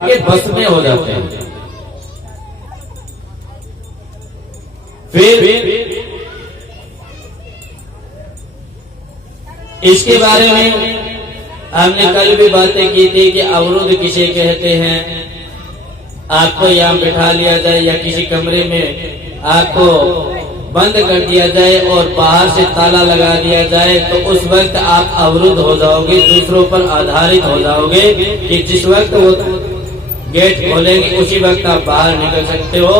के बस में हो जाते हैं। फिर इसके बारे में हमने कल भी बातें की थी कि अवरुद्ध किसे कहते हैं। आपको यहाँ बिठा लिया जाए या किसी कमरे में आपको बंद कर दिया जाए और बाहर से ताला लगा दिया जाए तो उस वक्त आप अवरुद्ध हो जाओगे, दूसरों पर आधारित हो जाओगे कि जिस वक्त वो गेट खोलेंगे उसी वक्त आप बाहर निकल सकते हो।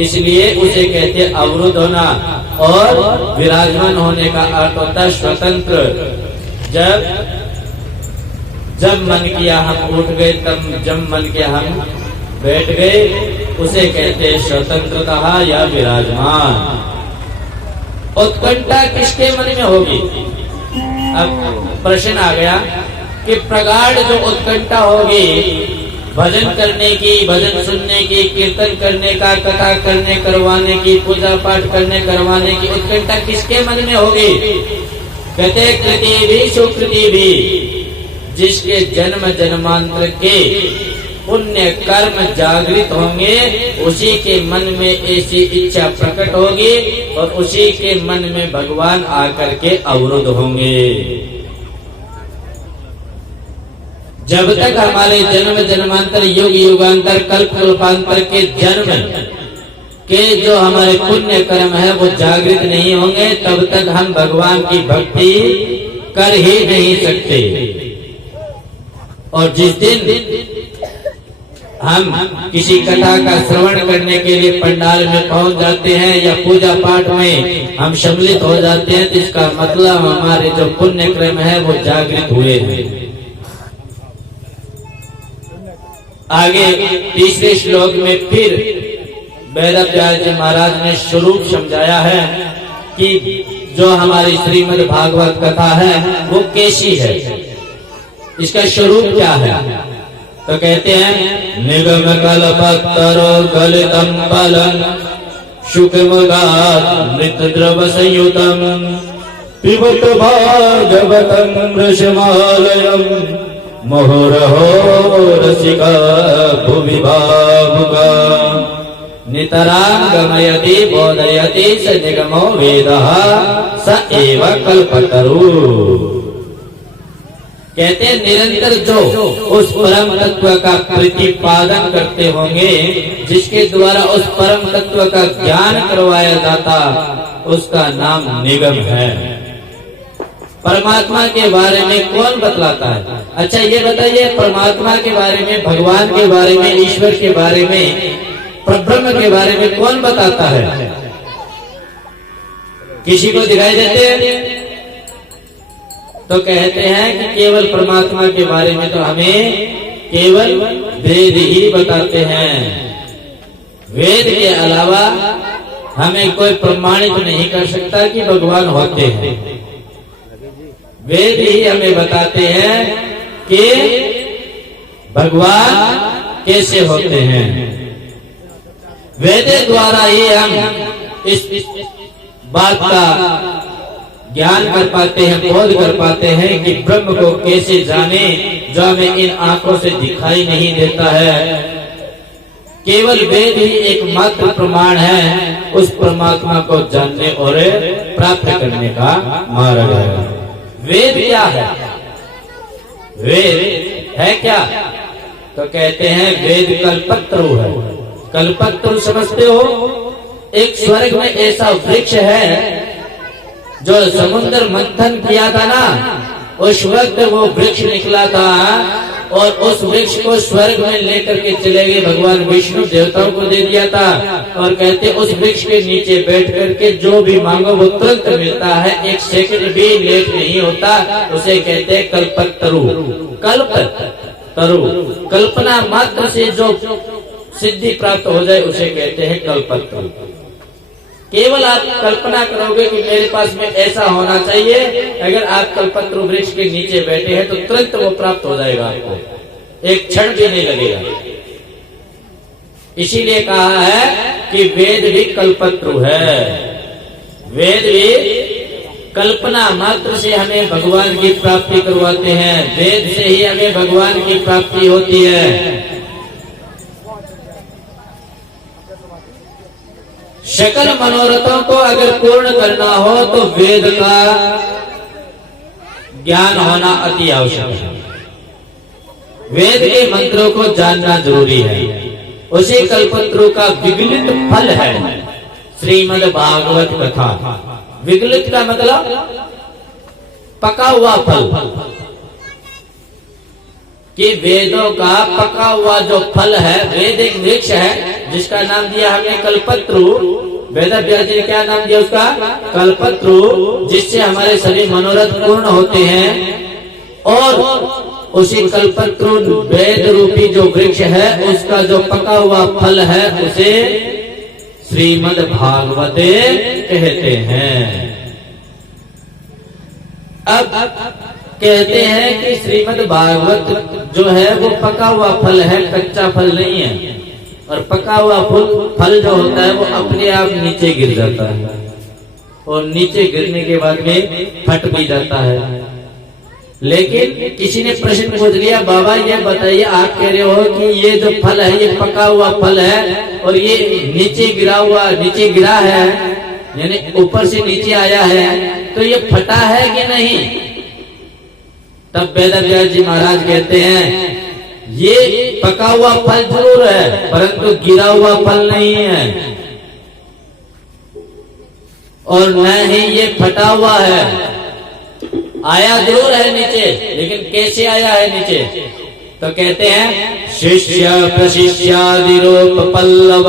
इसलिए उसे कहते हैं अवरुद्ध होना। और विराजमान होने का अर्थ होता है स्वतंत्र। जब मन किया हम उठ गए, तब जब मन किया हम बैठ गए, उसे कहते हैं स्वतंत्रता या विराजमान। उत्कंठा किसके मन में होगी? अब प्रश्न आ गया कि प्रगाढ़ जो उत्कंठा होगी भजन करने की, भजन सुनने की, कीर्तन करने का, कथा करने करवाने की, पूजा पाठ करने करवाने की उत्कंठा किसके मन में होगी? कहते कृति भी सुकृति भी, जिसके जन्म जन्मांतर के पुण्य कर्म जागृत होंगे उसी के मन में ऐसी इच्छा प्रकट होगी और उसी के मन में भगवान आकर के अवरुद्ध होंगे। जब तक हमारे जन्म जन्मांतर, युग युगांतर, कल्प कल्पांतर के जन्म के जो हमारे पुण्य कर्म है वो जागृत नहीं होंगे, तब तक हम भगवान की भक्ति कर ही नहीं सकते। और जिस दिन हम किसी कथा का श्रवण करने के लिए पंडाल में पहुंच जाते हैं या पूजा पाठ में हम सम्मिलित हो जाते हैं, तो इसका मतलब हमारे जो पुण्य कर्म है वो जागृत हुए हैं। आगे तीसरे श्लोक में फिर वेदव्यास जी महाराज ने स्वरूप समझाया है कि जो हमारी श्रीमद् भागवत कथा है वो कैसी है, इसका स्वरूप क्या है। तो कहते हैं निगम कल्पतरो गलितम बलम शुकमुगात् मृत द्रव संयुतम पिबत भागवतम रसमालयम मुहुरहो रसिका भुवि भावुका नितरां गमयति बोधयति स निगमो वेदः स एव कल्पतरु। कहते हैं निरंतर जो उस परम तत्व का प्रतिपादन करते होंगे, जिसके द्वारा उस परम तत्व का ज्ञान करवाया जाता, उसका नाम निगम है। परमात्मा के बारे में कौन बतलाता है? अच्छा ये बताइए, परमात्मा के बारे में, भगवान के बारे में, ईश्वर के बारे में, परब्रह्म के बारे में कौन बताता है? किसी को दिखाई देते हैं? तो कहते हैं कि केवल परमात्मा के बारे में तो हमें केवल वेद ही बताते हैं। वेद के अलावा हमें कोई प्रमाणित नहीं कर सकता कि भगवान होते हैं। वेद ही हमें बताते हैं कि भगवान कैसे होते हैं। वेद द्वारा ही हम इस बात का ज्ञान कर पाते हैं, बोध कर पाते हैं कि ब्रह्म को कैसे जाने जो हमें इन आंखों से दिखाई नहीं देता है। केवल वेद ही एकमात्र प्रमाण है उस परमात्मा को जानने और प्राप्त करने का मार्ग है। वेद क्या है? वेद है क्या? तो कहते हैं वेद कल्पत्रु है। कल्पत्रु समझते हो? एक स्वर्ग में ऐसा वृक्ष है जो समुद्र मंथन किया था ना, उस वक्त वो वृक्ष निकला था और उस वृक्ष को स्वर्ग में लेकर के चले गए भगवान विष्णु, देवताओं को दे दिया था। और कहते उस वृक्ष के नीचे बैठ करके जो भी मांगो वो तुरंत मिलता है, एक सेकंड भी लेट नहीं होता। उसे कहते हैं कल्पतरु। कल्पतरु, कल्पना मात्र से जो सिद्धि प्राप्त हो जाए उसे कहते हैं कल्पतरु। केवल आप कल्पना करोगे कि मेरे पास में ऐसा होना चाहिए, अगर आप कल्पतरु वृक्ष के नीचे बैठे हैं तो तुरंत वो प्राप्त हो जाएगा आपको, एक क्षण भी नहीं लगेगा। इसीलिए कहा है कि वेद भी कल्पतरु है। वेद भी कल्पना मात्र से हमें भगवान की प्राप्ति करवाते हैं। वेद से ही हमें भगवान की प्राप्ति होती है। सकल मनोरथों को अगर पूर्ण करना हो तो वेद का ज्ञान होना अति आवश्यक है। वेद के मंत्रों को जानना जरूरी है। उसी कल्पतरु का विगलित फल है श्रीमद् भागवत कथा। विगलित का मतलब पका हुआ फल, कि वेदों का पका हुआ जो फल है। वेद एक वृक्ष है जिसका नाम दिया हमने कल्पत्रु। वेद व्यास जी ने क्या नाम दिया उसका? कल्पत्रु, जिससे हमारे सभी मनोरथ पूर्ण होते हैं। और उसी कल्पत्रु वेद रूपी जो वृक्ष है उसका जो पका हुआ फल है उसे श्रीमद् भागवते कहते हैं। अब कहते हैं कि श्रीमद् भागवत जो है वो पका हुआ फल है, कच्चा फल नहीं है। और पका हुआ फल जो होता है वो अपने आप नीचे गिर जाता है और नीचे गिरने के बाद में फट भी जाता है। लेकिन किसी ने प्रश्न पूछ लिया, बाबा ये बताइए, आप कह रहे हो कि ये जो फल है ये पका हुआ फल है और ये नीचे गिरा है, यानी ऊपर से नीचे आया है, तो ये फटा है कि नहीं? तब वेद व्यास जी महाराज कहते हैं ये पका हुआ फल जरूर है परंतु गिरा हुआ फल नहीं है, और न ही ये फटा हुआ है। आया जरूर है नीचे, लेकिन कैसे आया है नीचे? तो कहते हैं शिष्य प्रशिष्यादि रूप पल्लव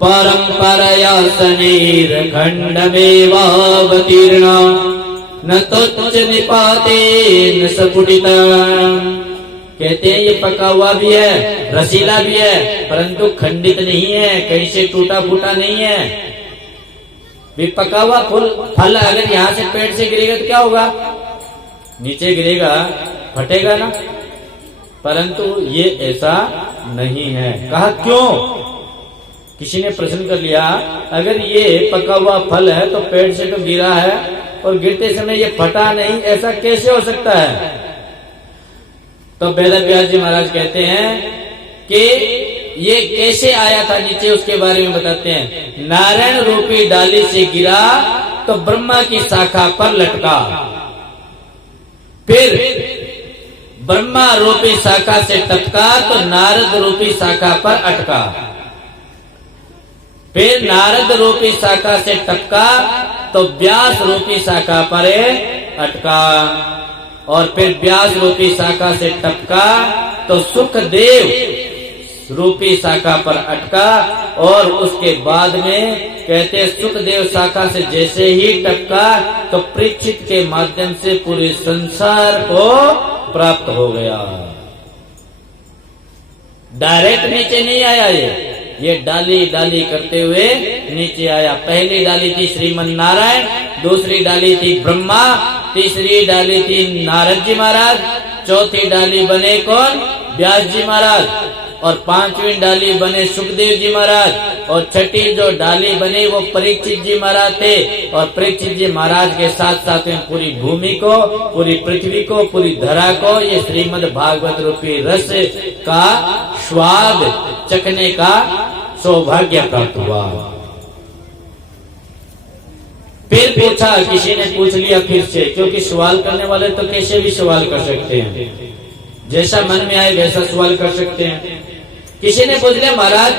परंपरया शनीर खंडमेवावतीर्ण न तुच्छ निपाते न सपुटित। कहते हैं ये पका हुआ भी है, रसीला भी है, परंतु खंडित नहीं है, कहीं से टूटा फूटा नहीं है। भी पका हुआ फल अगर यहाँ से पेड़ से गिरेगा तो क्या होगा? नीचे गिरेगा, फटेगा ना। परंतु ये ऐसा नहीं है। कहा क्यों? किसी ने प्रश्न कर लिया, अगर ये पका हुआ फल है तो पेड़ से तो गिरा है और गिरते समय ये फटा नहीं, ऐसा कैसे हो सकता है? तो वेद व्यास जी महाराज कहते हैं कि ये कैसे आया था नीचे, उसके बारे में बताते हैं। नारायण रूपी डाली से गिरा तो ब्रह्मा की शाखा पर लटका, फिर ब्रह्मा रूपी शाखा से टपका तो नारद रूपी शाखा पर अटका, फिर नारद रूपी शाखा से टपका तो व्यास रूपी शाखा पर अटका, और फिर व्यास रूपी शाखा से टपका तो सुखदेव रूपी शाखा पर अटका, और उसके बाद में कहते सुखदेव शाखा से जैसे ही टपका तो परीक्षित के माध्यम से पूरे संसार को प्राप्त हो गया। डायरेक्ट नीचे नहीं आया, ये डाली डाली करते हुए नीचे आया। पहली डाली थी श्रीमन नारायण, दूसरी डाली थी ब्रह्मा, तीसरी डाली थी नारद जी महाराज, चौथी डाली बने कौन? व्यास जी महाराज, और पांचवी डाली बने सुखदेव जी महाराज, और छठी जो डाली बनी वो परीक्षित जी महाराज थे। और परीक्षित जी महाराज के साथ साथ में पूरी भूमि को, पूरी पृथ्वी को, पूरी धरा को ये श्रीमद् भागवत रूपी रस का स्वाद चखने का सौभाग्य प्राप्त हुआ। फिर पूछा, किसी ने पूछ लिया फिर से, क्योंकि सवाल करने वाले तो कैसे भी सवाल कर सकते हैं, जैसा मन में आए वैसा सवाल कर सकते हैं। किसी ने पूछ लिया, महाराज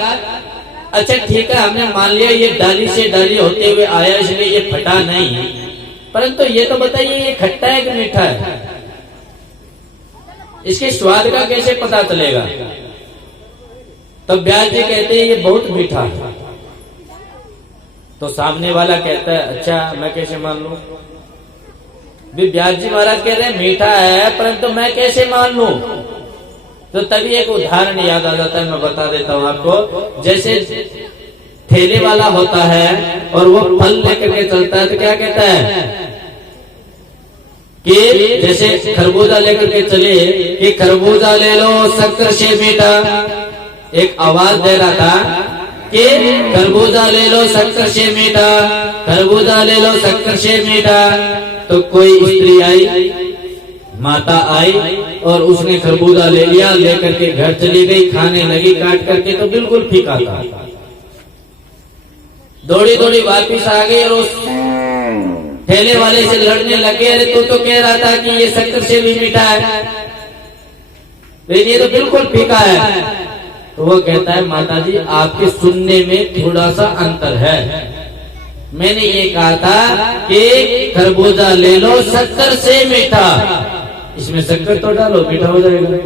अच्छा ठीक है, हमने मान लिया ये डाली से डाली होते हुए आया इसलिए ये फटा नहीं, परंतु ये तो बताइए ये खट्टा है कि मीठा है? इसके स्वाद का कैसे पता चलेगा? तो व्यास जी कहते हैं ये बहुत मीठा है। तो सामने वाला कहता है अच्छा मैं कैसे मान लूं? भी व्यास जी महाराज कह रहे हैं मीठा है, परंतु मैं कैसे मान लूं? तो तभी एक उदाहरण याद आ जाता है, मैं बता देता हूं आपको। जैसे ठेले वाला होता है और वो फल लेकर के चलता है तो क्या कहता है कि जैसे खरबूजा लेकर के चले कि खरबूजा ले लो शक्कर से मीठा, एक आवाज दे रहा था कि खरबूजा ले लो शक्कर से मीठा, खरबूजा ले लो शक्कर से मीठा। तो कोई स्त्री आई, माता आई और उसने खरबूजा ले लिया, लेकर के घर चली गई, खाने लगी काट करके, तो बिल्कुल फीका था। दौड़ी दौड़ी वापिस आ गई और उस ठेले वाले से लड़ने लगे। अरे तू तो कह रहा था कि ये शक्कर से भी मीठा है, लेकिन ये तो बिल्कुल फीका है। तो वो कहता है माता जी आपके सुनने में थोड़ा सा अंतर है। मैंने ये कहा था कि खरबूजा ले लो शक्कर से मीठा, इसमें शक्कर तो डालो मीठा हो जाएगा।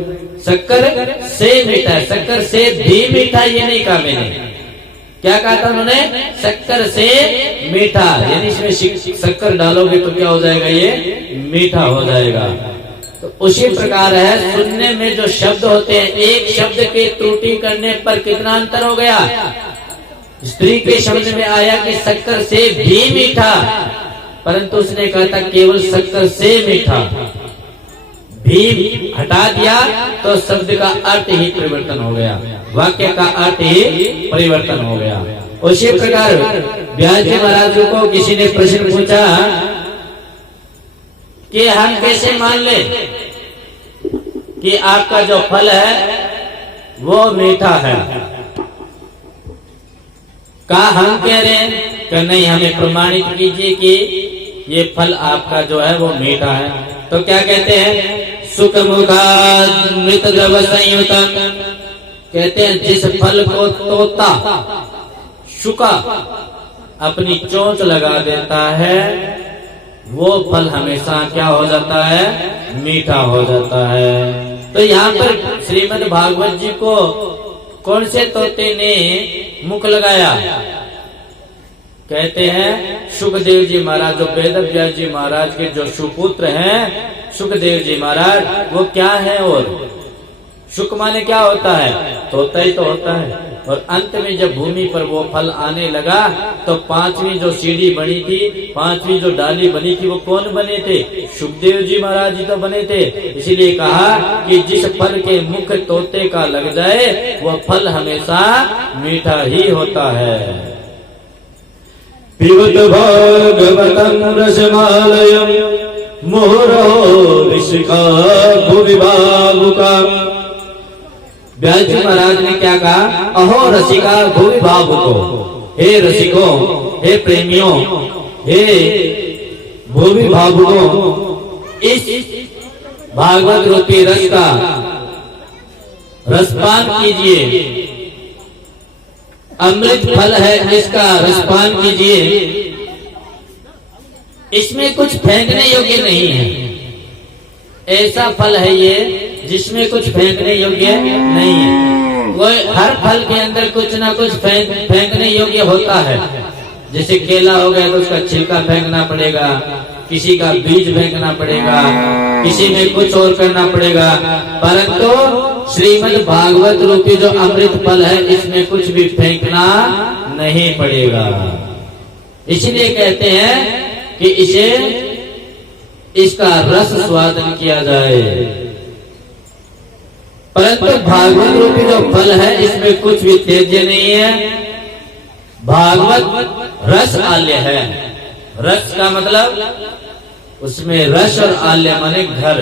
शक्कर से मीठा है, शक्कर से भी मीठा ये नहीं कहा मैंने। क्या कहा था उन्होंने? शक्कर से मीठा, यानी इसमें शक्कर डालोगे तो क्या हो जाएगा? ये मीठा हो जाएगा। तो उसी प्रकार है सुनने में जो शब्द होते हैं, एक शब्द के त्रुटि करने पर कितना अंतर हो गया। स्त्री के शब्द में आया कि शक्कर से भी मीठा, परंतु उसने कहा था केवल शक्कर से मीठा। भी हटा दिया तो शब्द का अर्थ ही परिवर्तन हो गया, वाक्य का अर्थ ही परिवर्तन हो गया। उसी प्रकार व्यास जी महाराज को किसी ने प्रश्न पूछा कि हम कैसे मान ले कि आपका जो फल है वो मीठा है। कहा हम कह रहे हैं कि नहीं, हमें प्रमाणित कीजिए कि ये फल आपका जो है वो मीठा है। तो क्या कहते हैं? सुख मुखाद मृत द्रव संयुतम, कहते हैं जिस फल को तोता शुका अपनी चोंच लगा देता है वो फल हमेशा क्या हो जाता है? मीठा हो जाता है। तो यहाँ पर श्रीमद् भागवत जी को कौन से तोते ने मुख लगाया? कहते हैं सुखदेव जी महाराज, जो वेद व्यास जी महाराज के जो सुपुत्र हैं सुखदेव जी महाराज, वो क्या है? और सुख माने क्या होता है? तोता ही तो होता है। और अंत में जब भूमि पर वो फल आने लगा तो पांचवी जो सीढ़ी बनी थी, पांचवी जो डाली बनी थी, वो कौन बने थे? सुखदेव जी महाराज जी तो बने थे। इसीलिए कहा कि जिस फल के मुख तोते का लग जाए वो फल हमेशा मीठा ही होता है। पिबत भागवतं रसमालयं मुहुरहो ऋषिका भुवि भावुका। व्यास जी महाराज ने क्या कहा? अहो रसिका भुवि भावुको, हे रसिकों, हे प्रेमियों, हे भुवि भावुकों, इस भागवत रूपी रस का रसपान कीजिए। अमृत फल है, इसका रसपान कीजिए। इसमें कुछ फेंकने योग्य नहीं है। ऐसा फल है ये जिसमें कुछ फेंकने योग्य नहीं है। वो हर फल के अंदर कुछ ना कुछ फेंकने योग्य होता है। जैसे केला हो गया तो उसका छिलका फेंकना पड़ेगा, किसी का बीज फेंकना पड़ेगा, किसी में कुछ और करना पड़ेगा। परंतु श्रीमद् भागवत रूपी जो अमृत फल है इसमें कुछ भी फेंकना नहीं पड़ेगा। इसलिए कहते हैं कि इसे इसका रस स्वादन किया जाए। परंतु भागवत रूपी जो फल है इसमें कुछ भी तेज्य नहीं है। भागवत रस आल्य है। रस का मतलब उसमें रस और आल्य माने घर।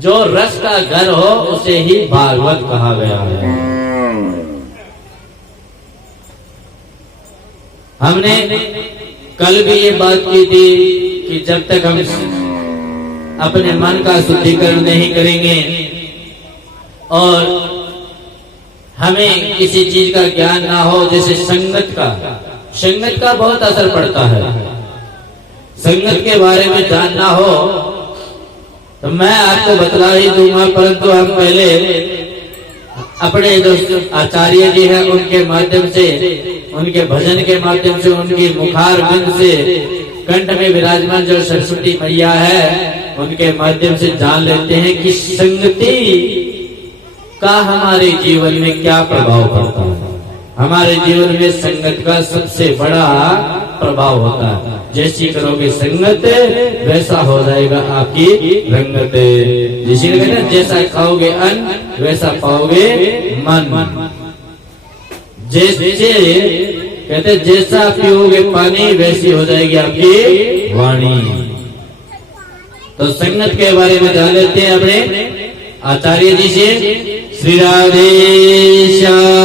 जो रस का घर हो उसे ही भागवत कहा गया है। हमने कल भी ये बात की थी कि जब तक हम अपने मन का शुद्धिकरण नहीं करेंगे और हमें किसी चीज का ज्ञान ना हो, जैसे संगत का बहुत असर पड़ता है। संगत के बारे में जानना हो तो मैं आपको बतला ही दूंगा, परंतु हम पहले अपने जो आचार्य जी हैं उनके माध्यम से, उनके भजन के माध्यम से, उनकी मुखार बिंद से कंठ में विराजमान जो सरस्वती मैया है उनके माध्यम से जान लेते हैं कि संगति का हमारे जीवन में क्या प्रभाव पड़ता है। हमारे जीवन में संगत का सबसे बड़ा प्रभाव होता है। जैसी करोगे संगत वैसा हो जाएगा आपकी रंगत। इसीलिए कहते हैं जैसा खाओगे अन्न वैसा पाओगे मन। जैसे कहते जैसा पियोगे पानी वैसी हो जाएगी आपकी वाणी। तो संगत के बारे में जान लेते हैं अपने आचार्य जी से। श्री राधे श्याम।